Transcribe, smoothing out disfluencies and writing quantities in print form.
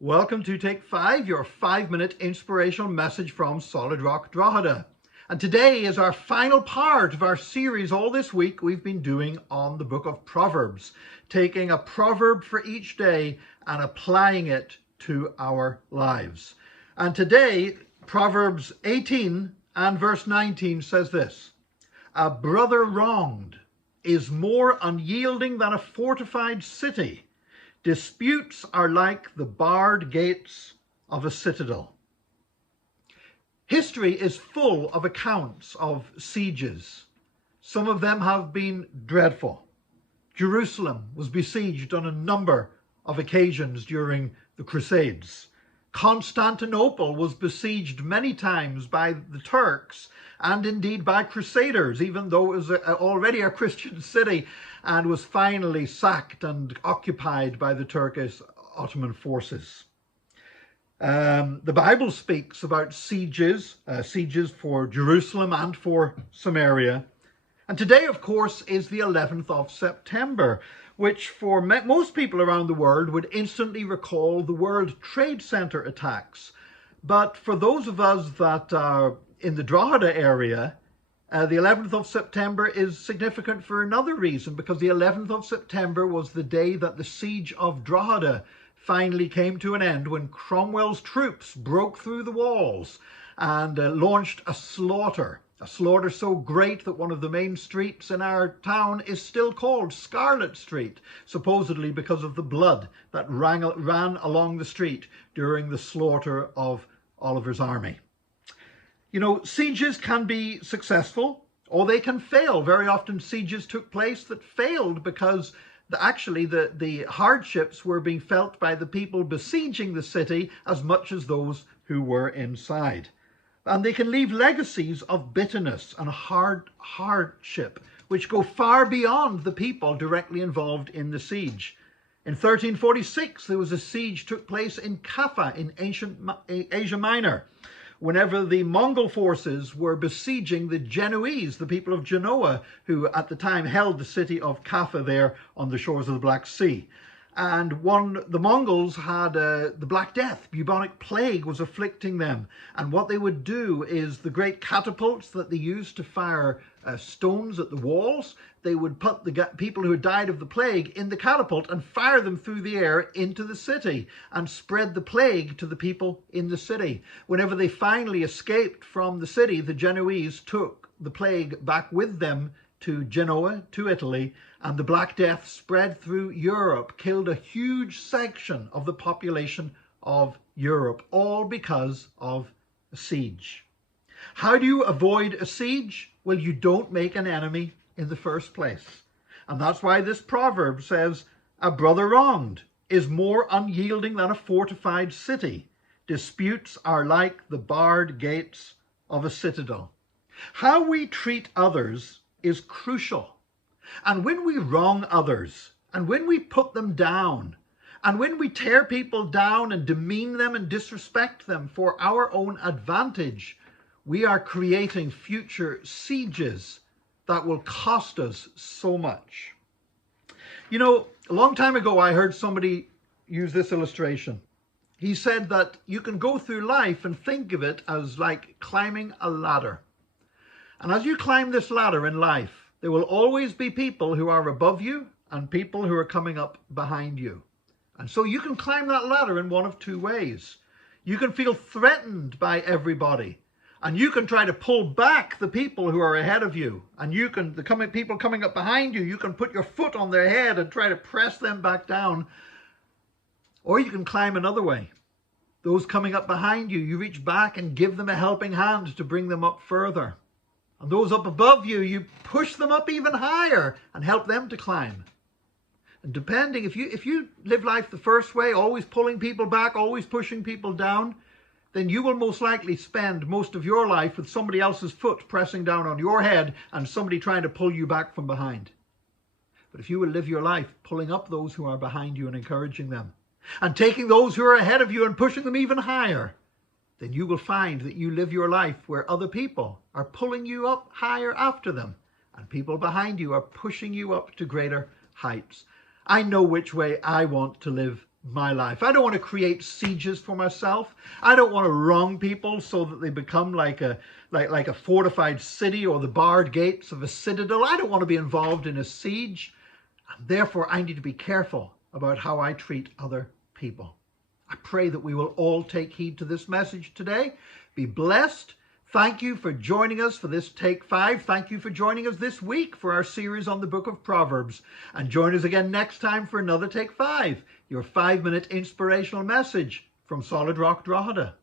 Welcome to Take 5, your 5-minute inspirational message from Solid Rock Drogheda. And today is our final part of our series all this week we've been doing on the book of Proverbs, taking a proverb for each day and applying it to our lives. And today, Proverbs 18 and verse 19 says this: "A brother wronged is more unyielding than a fortified city. Disputes are like the barred gates of a citadel." History is full of accounts of sieges. Some of them have been dreadful. Jerusalem was besieged on a number of occasions during the Crusades. Constantinople was besieged many times by the Turks and indeed by Crusaders, even though it was already a Christian city and was finally sacked and occupied by the Turkish Ottoman forces. The Bible speaks about sieges for Jerusalem and for Samaria. And today, of course, is the 11th of September, which for most people around the world would instantly recall the World Trade Center attacks. But for those of us that are in the Drogheda area, the 11th of September is significant for another reason, because the 11th of September was the day that the siege of Drogheda finally came to an end, when Cromwell's troops broke through the walls and launched a slaughter so great that one of the main streets in our town is still called Scarlet Street, supposedly because of the blood that ran along the street during the slaughter of Oliver's army. You know, sieges can be successful or they can fail. Very often sieges took place that failed because the hardships were being felt by the people besieging the city as much as those who were inside. And they can leave legacies of bitterness and hardship, which go far beyond the people directly involved in the siege. In 1346, there was a siege took place in Kaffa in ancient Asia Minor, whenever the Mongol forces were besieging the Genoese, the people of Genoa, who at the time held the city of Kaffa there on the shores of the Black Sea. And the Mongols had the Black Death, bubonic plague was afflicting them. And what they would do is the great catapults that they used to fire stones at the walls, they would put the people who had died of the plague in the catapult and fire them through the air into the city and spread the plague to the people in the city. Whenever they finally escaped from the city, the Genoese took the plague back with them to Genoa, to Italy, and the Black Death spread through Europe, killed a huge section of the population of Europe, all because of a siege. How do you avoid a siege? Well, you don't make an enemy in the first place. And that's why this proverb says, "A brother wronged is more unyielding than a fortified city. Disputes are like the barred gates of a citadel." How we treat others is crucial. And when we wrong others, and when we put them down, and when we tear people down and demean them and disrespect them for our own advantage, we are creating future sieges that will cost us so much. You know, a long time ago, I heard somebody use this illustration. He said that you can go through life and think of it as like climbing a ladder. And as you climb this ladder in life, there will always be people who are above you and people who are coming up behind you. And so you can climb that ladder in one of two ways. You can feel threatened by everybody, and you can try to pull back the people who are ahead of you. And people coming up behind you, you can put your foot on their head and try to press them back down. Or you can climb another way. Those coming up behind you, you reach back and give them a helping hand to bring them up further. And those up above you, you push them up even higher and help them to climb. And depending, if you live life the first way, always pulling people back, always pushing people down, then you will most likely spend most of your life with somebody else's foot pressing down on your head and somebody trying to pull you back from behind. But if you will live your life pulling up those who are behind you and encouraging them, and taking those who are ahead of you and pushing them even higher, then you will find that you live your life where other people are pulling you up higher after them, and people behind you are pushing you up to greater heights. I know which way I want to live my life. I don't want to create sieges for myself. I don't want to wrong people so that they become like a fortified city or the barred gates of a citadel. I don't want to be involved in a siege. And therefore, I need to be careful about how I treat other people. I pray that we will all take heed to this message today. Be blessed. Thank you for joining us for this Take 5. Thank you for joining us this week for our series on the book of Proverbs. And join us again next time for another Take 5, your 5-minute inspirational message from Solid Rock Drogheda.